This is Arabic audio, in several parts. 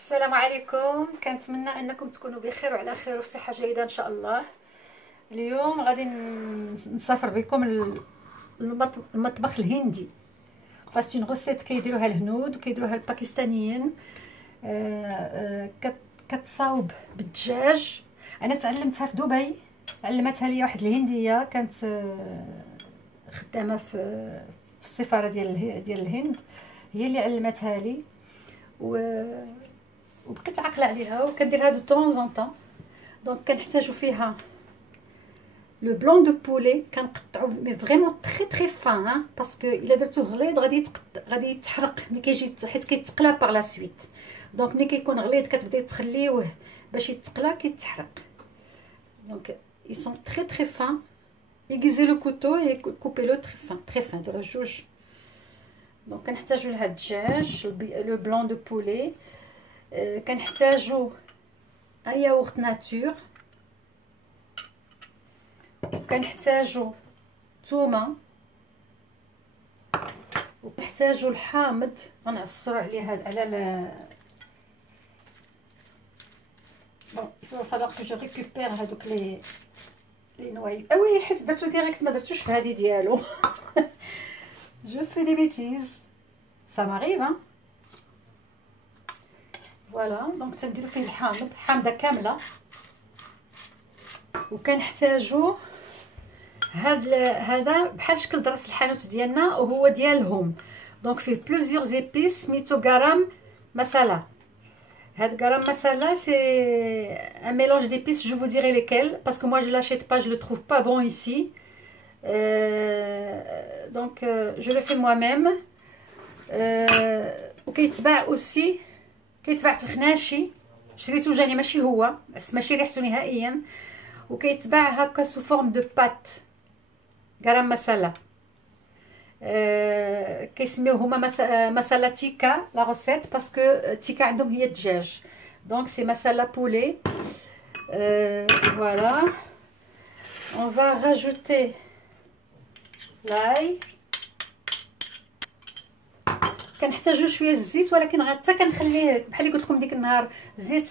السلام عليكم. كنتمنى انكم تكونوا بخير وعلى خير وفي صحه جيده ان شاء الله. اليوم غادي نسافر بكم المطبخ الهندي. فاستين غوسيت كيديروها الهنود وكيديروها الباكستانيين. كتصاوب بالدجاج. انا تعلمتها في دبي، علمتها لي واحد الهنديه كانت خدامه في السفاره ديال الهند، هي اللي علمتها لي وبقيت عاقله عليها وكنديرها دو طون زون طون. دونك كنحتاجو فيها لو بلون دو بولي، كنقطعو مي فريمون تري تري فان ها، باسكو الا درتوه غليظ غادي يتحرق ملي كيجي، حيت كيتقلى باغ لا سويت. دونك ملي كيكون غليظ كتبداي تخليوه باش يتقلى كيتحرق. دونك ils sont très très fins. aiguisez le couteau et coupez-le très fin de la جوج. دونك كنحتاجو لهاد الدجاج لو بلون دو بولي. كنحتاجو ياغورت ناتور، وكنحتاجو الثومه، وكنحتاجو الحامض غنعصرو عليه على بون فالوغ كو جو ريكوبير هادوك لي نوايا. وي حيت درتو ديريكت ما درتوش في هادي ديالو. جو في دي بيتيز ça m'arrive hein. فوالا دونك تنديرو فيه الحامض، حامضه كامله. وكنحتاجو هذا بحال شكل دراس الحانوت ديالنا وهو ديالهم. دونك فيه بلوزيور زيبيس سميتو غرام مسالا. هاد غرام مسالا سي ان ميلونج d'épices, je vous dirai lesquels parce que moi je l'achète pas, je le trouve pas bon ici. Donc je le fais moi-même. وكيتباع اوسي، كيتباع في الخناشي، شريتو جاني ماشي هو، ماشي ريحته نهائيا. وكيتباع هكا سو فورم دو بات غرام مسالا. كيسميوه هما مسالا تيكا لا روسيت، باسكو تيكا عندهم هي الدجاج. دونك سي مسالا بولي. فوالا اون فا راجوتي لاي. كنحتاجو شويه الزيت، ولكن حتى كنخليه بحال اللي قلت لكم ديك النهار، الزيت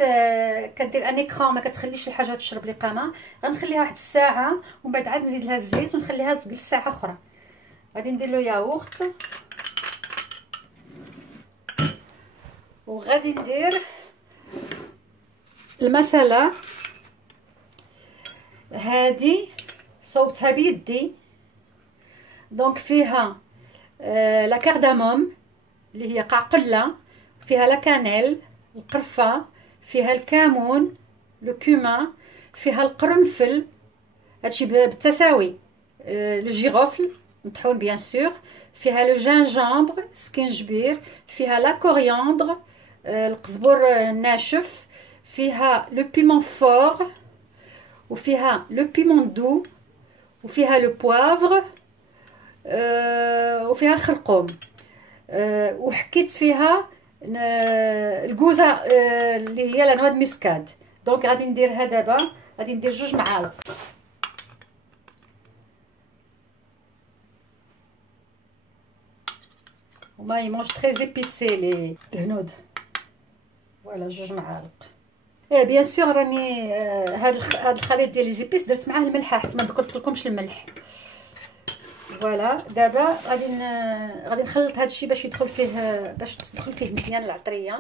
كدير ان اكران ما كتخليش الحاجه تشرب لي قامه. غنخليها واحد الساعه ومن بعد عاد نزيد لها الزيت ونخليها تجلس ساعه اخرى. غادي ندير له ياغورت، وغادي ندير المساله هادي صوبتها بيدي. دونك فيها لا كارداموم اللي هي قعقله، فيها لا كانيل القرفه، فيها الكمون لو كومان، فيها القرنفل هادشي بالتساوي، لو جيروفل مطحون بيان سور، فيها لو جينجامبر سكينجبير، فيها لا كورياندر القزبر الناشف، فيها لو بيمون فور، وفيها لو بيمون دو، وفيها لو بوافغ، وفيها الخرقوم. وحكيت فيها الكوزه اللي هي لا نوا د مسكاد. دونك غادي نديرها دابا، غادي ندير 2 معالق. هما يمونج تري زيبيسي لي الهنود. فوالا 2 معالق. بيان سور راني هاد الخليط ديال لي زيبيس درت معاه الملحه حيت ما قلت لكمش الملح. فوالا دابا غادي نخلط هادشي باش يدخل فيه مزيان العطريه.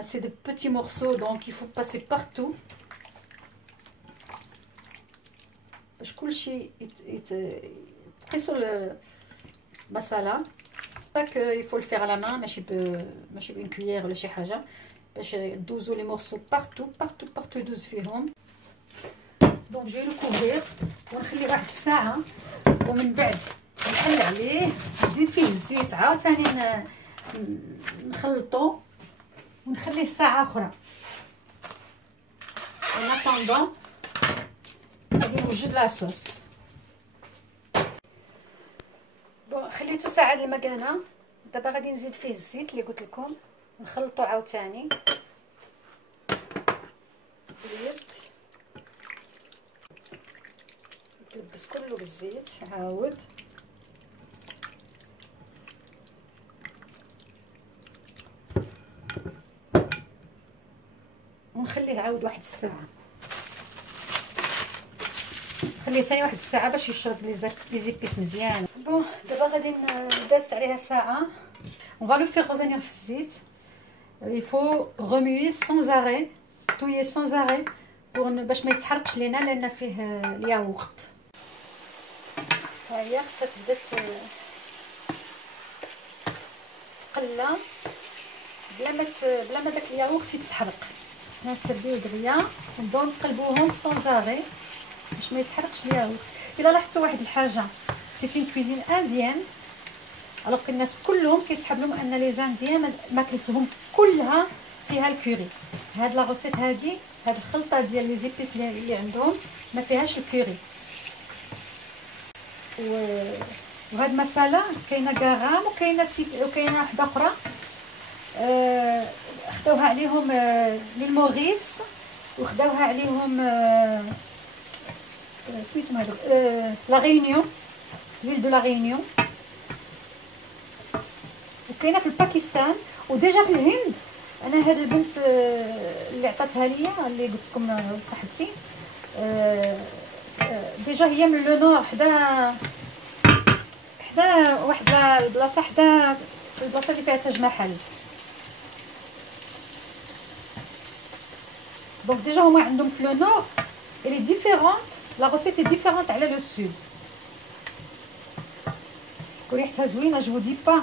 سي دو بوتي مورسو دونك يفو باسي بارتو باش كلشي تقيسوا المساله. داك يفو الفيغ على مان، ماشي بين كليير ولا شي حاجه، باش دوزو لي مورسو بارتو يدوز فيهم. دونك جاي لو كوفير ونخليه واحد الساعه، ومن بعد نحل عليه نزيد فيه الزيت عاوتاني نخلطو ونخليه ساعه اخرى. انا طوندون غادي نوجد لاصوص. بون خليته ساعه المكانه. دابا غادي نزيد فيه الزيت اللي قلت لكم، نخلطو عاوتاني باليد، تلبس كله بالزيت. عاود نخليه عاود واحد الساعه، خليه ثاني واحد الساعه باش يشرب لي زيبيس مزيان. بون دابا غادي دازت عليها ساعه. on va le faire revenir في الزيت. il faut remuer sans arrêt, touiller sans arrêt باش ما يتحرقش لينا لان فيه الياغورت. ها هي خصها تبدا تقلى بلا ما داك الياغورت يتحرق. خصنا نسربيو دغيا ونبداو نقلبوهم سون زاري باش ما يتحرقش الياغورت. الا لاحظتوا واحد الحاجه، سي اون كويزين انديان، الوغ الناس كلهم كيسحب لهم ان لي زانديان ماكلتهم كلها فيها الكوري. هاد لا روسيت هادي، هاد الخلطه ديال لي زيبيس اللي عندهم ما فيهاش الكوري. وهاد مساله كاينه كاغام وكاينه وحده اخرى خداوها عليهم لي موريس وخداوها عليهم سميتهم هادو لا ريونيون، ليل دو لا ريونيون، وكاينه في الباكستان وديجا في الهند. انا هاد البنت اللي عطاتها ليا اللي قلت لكم صاحبتي ديجا هي من لو نور، حدا واحد البلاصه، حدا في البلاصه اللي فيها تاج محل. دونك ديجا هما عندهم في لو نور اللي ديفيرونت، لا روسيت ديفيرونت على لو سود، وريحتها زوينه. جو دي با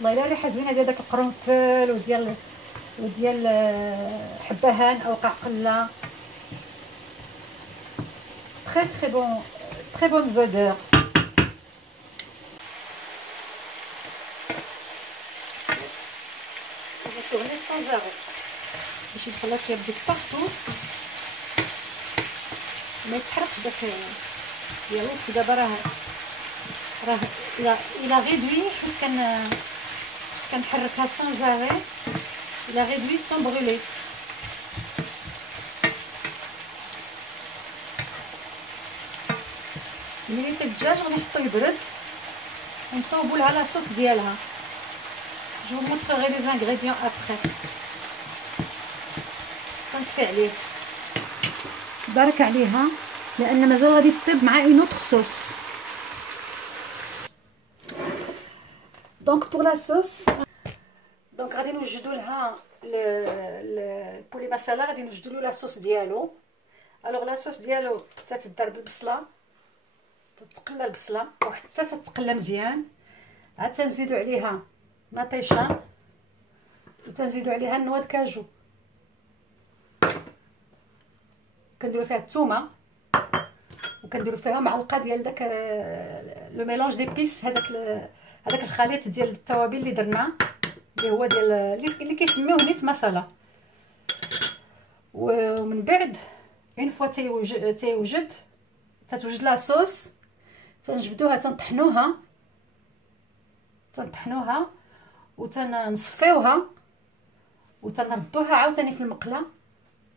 والله الا ريحه زوينه ديال داك القرنفل وديال حبهان او قعقله. تري تري بون، تري بون زودور. tourner sans arrêt باش نخليها كيبدك بارتو ما يتحرقش داك الياغورت. دابا راه الى ريدوي حيت كنحركها سان زاري، الى ريدوي سون برولي. ملي يطيب الدجاج غنحطو يبرد ونصاوبوا لها لاصوص ديالها. جو مونطريغي لي زانغريديون ابخي. كنطفي عليه، بارك عليها لان مازال غادي تطيب مع اون اوتر صوص. دونك بور لا صوص، دونك غادي نوجدوا لها البولي مساله، غادي نوجدوا له لا صوص ديالو. الوغ لا صوص ديالو تتدار بالبصله، تتقلى البصله وحتى تتقلى مزيان، عاد تنزيدوا عليها مطيشه وتنزيدوا عليها النواه كاجو، كنديروا فيها الثومه وكنديروا فيها معلقه ديال داك لو ميلونج ديبيس، هذاك الخليط ديال التوابل اللي درنا اللي هو ديال اللي كيسميوه نيت مساله. ومن بعد اون فوا تتوجد لا صوص، تنجبدوها تنطحنوها وتنصفيوها وتنردوها عاوتاني في المقله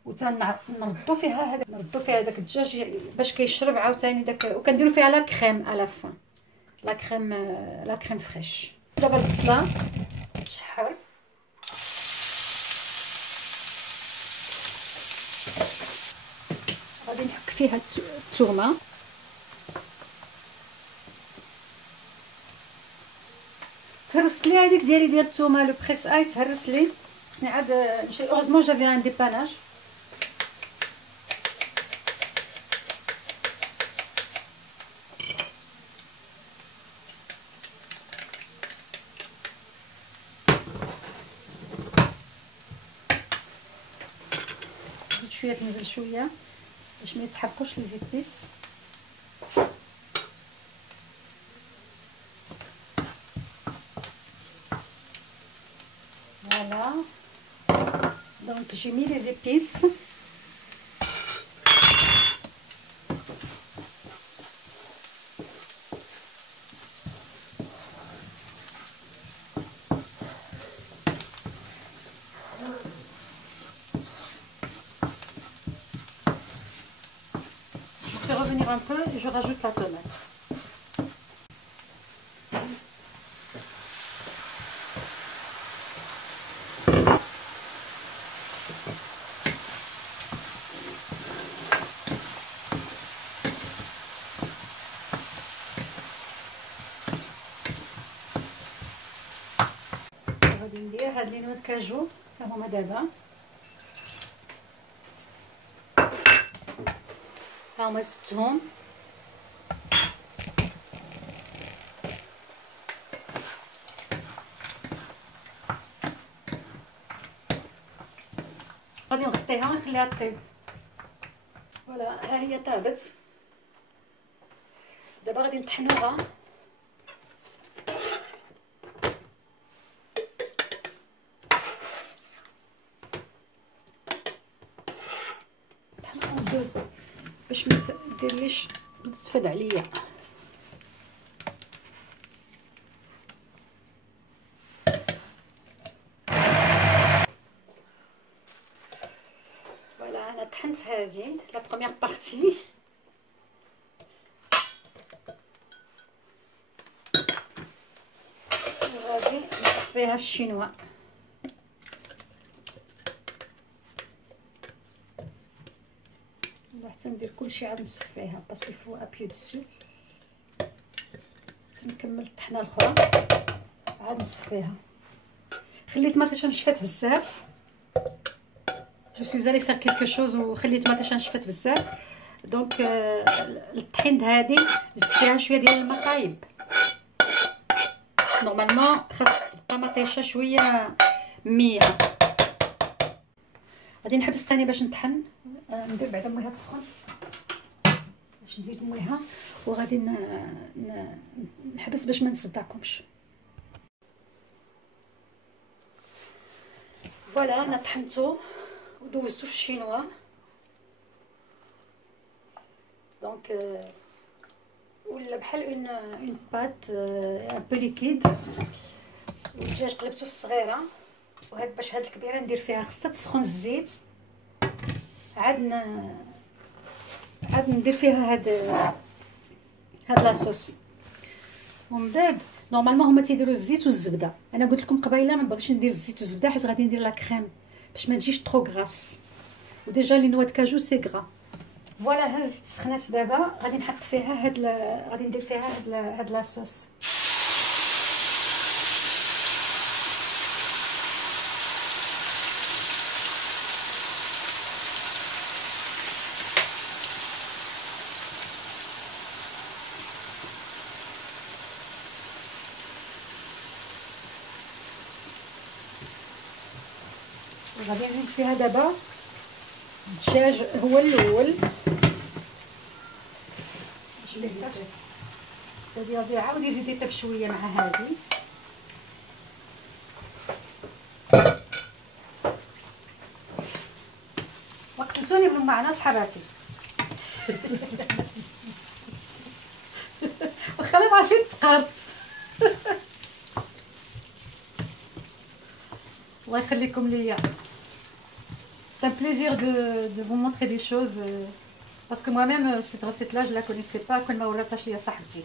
وتنردو فيها داك الدجاج باش كيشرب عاوتاني داك، وكنديروا فيها لا كريم على فان، لا كريم فريش. دابا البصله تشحر، غادي نحك فيها الثومه، تهرست لي هذيك ديال الثومه لو بريس اي تهرس لي. خصني عاد شي اوزمون جافي ان ديباناج. زيد شويه تنزل شويه باش ما يتحرقوش لي زيبيس. Voilà, donc j'ai mis les épices. Je fais revenir un peu et je rajoute la tomate. ندير هاد لي نواد كاجو تا هما دابا، ها هما زدتهم. غادي نغطيها ونخليها طيب. فوالا ها هي طابت، دابا غادي نطحنوها. نطحنوها باش ما ديرليش تفد عليا. فوالا انا طحنت هذه لا بروميير بارتي. غادي نصفيها في الشينوا. حتى ندير كلشي عاد نصفيها باسكو فو ابيي دسو. تنكمل الطحنه الاخرى عاد نصفيها. خليت ما تنشفت بزاف، جو سوي زالي فير كيلكو شوز وخليت ما تنشفت بزاف. دونك الطحين هذه زدت فيها شويه ديال الماء طايب. نورمالمون خاص تبقى مطيشه شويه ميه. غادي نحبس ثاني باش نطحن. ندير بعدا مويها تسخن باش نزيد مويها، وغادي نحبس باش ما نصدعكمش. فوالا انا طحنتو ودوزتو في الشينوا. دونك ولا بحال اون بات ان بو ليكيد. والدجاج قلبتو في الصغيره، وهاد باش هاد الكبيره ندير فيها خاصها تسخن الزيت. عاد ندير فيها هاد لاصوص. ومن بعد نورمالمون هما تيديروا الزيت والزبده. انا قلت لكم قبيله ما بغيتش ندير الزيت والزبده حيت غادي ندير لا كريم باش ما تجيش ترو غراس. وديجا لي نوا د كاجو سي غرا. فوالا ها الزيت سخنات دابا. غادي نحط فيها غادي ندير فيها هاد لاصوص. غادي نزيد فيها دابا الدجاج هو الاول. غادي عاودي يزيد يطيب شويه مع هذه. وقتلتوني بالمعنى صحباتي. واخا لا ماشي تقرت. الله يخليكم ليا. C'est un plaisir de vous montrer des choses parce que moi-même cette recette-là je la connaissais pas كل ما وراتهاش ليا صاحبتي.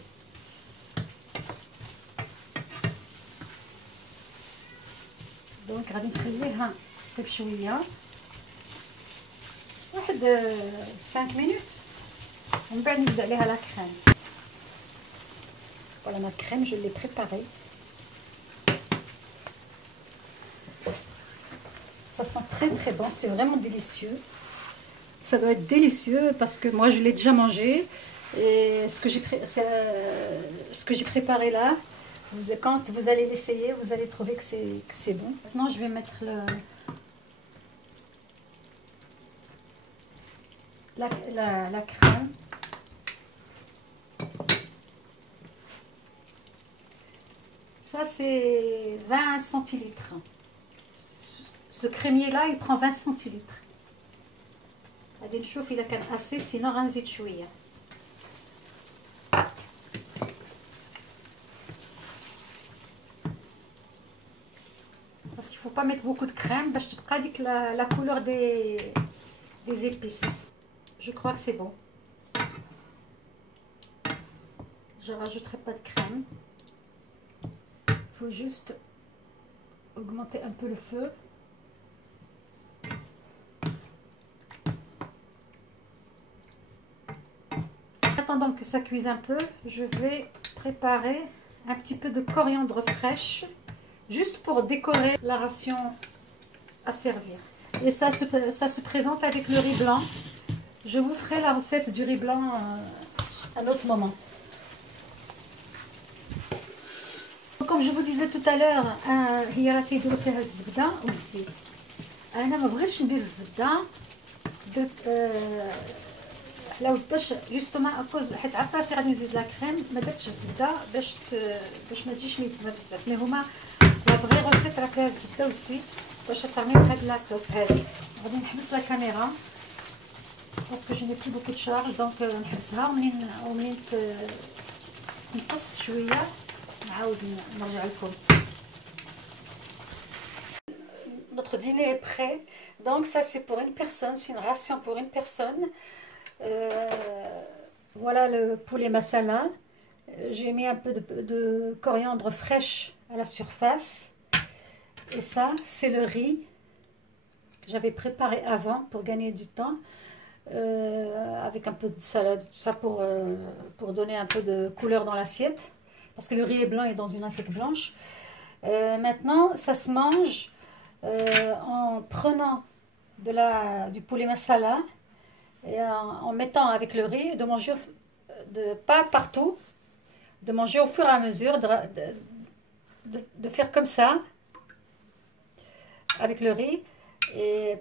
دونك غادي نخليها طيب شويه واحد 5 مينوت ومن بعد نزيد عليها لا كريم. فوالا ما كريم جو لي بريباري. Ça sent très très bon, c'est vraiment délicieux. Ça doit être délicieux parce que moi je l'ai déjà mangé. Et ce que j'ai préparé là, quand vous allez l'essayer, vous allez trouver que c'est bon. Maintenant je vais mettre la crème. Ça c'est 20 centilitres. Ce crémier là il prend 20 centilitres. غادي نشوف اذا كان اسي سينو غنزيد شويه. Parce qu'il faut pas mettre beaucoup de crème باش تبقى ديك la couleur des épices. Je crois que c'est bon. Je rajouterai pas de crème. Il faut juste augmenter un peu le feu. Attendant que ça cuise un peu, je vais préparer un petit peu de coriandre fraîche juste pour décorer la ration à servir. Et ça se présente avec le riz blanc. Je vous ferai la recette du riz blanc à un autre moment. Comme je vous disais tout à l'heure, هي راه تيديروا فيها الزبده والزيت. انا ما بغيتش ندير الزبده، درت حلاوه باش جوستومون اكوز حيت عرفت راسي غادي نزيد لا كريم، ما درتش الزبده باش ما تجيش ميتمه بزاف. مي هما لا فغي روسيت راه فيها الزبده والزيت باش تعمل هاد لاصوص هادي. غادي نحبس لا كاميرا باسكو جو ني بلو بوكو دو شارج، دونك نحبسها ومنين نقص شويه نعاود نرجع لكم. Notre dîner est prêt, donc ça c'est pour une personne, c'est une ration pour une personne. Voilà le poulet masala. J'ai mis un peu de coriandre fraîche à la surface. Et ça c'est le riz que j'avais préparé avant pour gagner du temps, avec un peu de salade, tout ça pour donner un peu de couleur dans l'assiette, parce que le riz est blanc et dans une assiette blanche. Maintenant ça se mange en prenant du poulet masala et en mettant avec le riz, de manger pas partout, de manger au fur et à mesure, de faire comme ça avec le riz et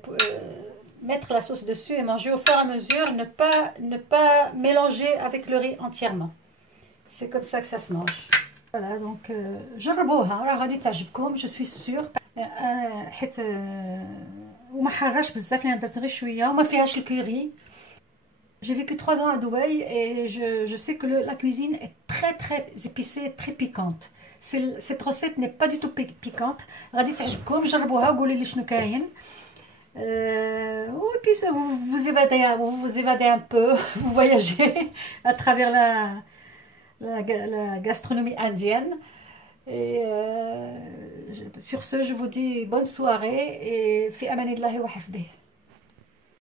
mettre la sauce dessus et manger au fur et à mesure, ne pas mélanger avec le riz entièrement. C'est comme ça que ça se mange. Voilà, donc جربوها راه غادي تعجبكم جو سوي سور، حيت وما حراش بزاف لان درت غير شويه وما فيهاش الكوري. J'ai vécu 3 ans à Dubaï et je sais que la cuisine est très épicée, très piquante. Cette recette n'est pas du tout piquante. غادي تعجبكم، جربوها وقولوا لي شنو كاين. Et puis ça, vous évadez un peu, vous voyagez à travers la gastronomie indienne. Et sur ce, je vous dis bonne soirée et fi amanillahi wa hafdih.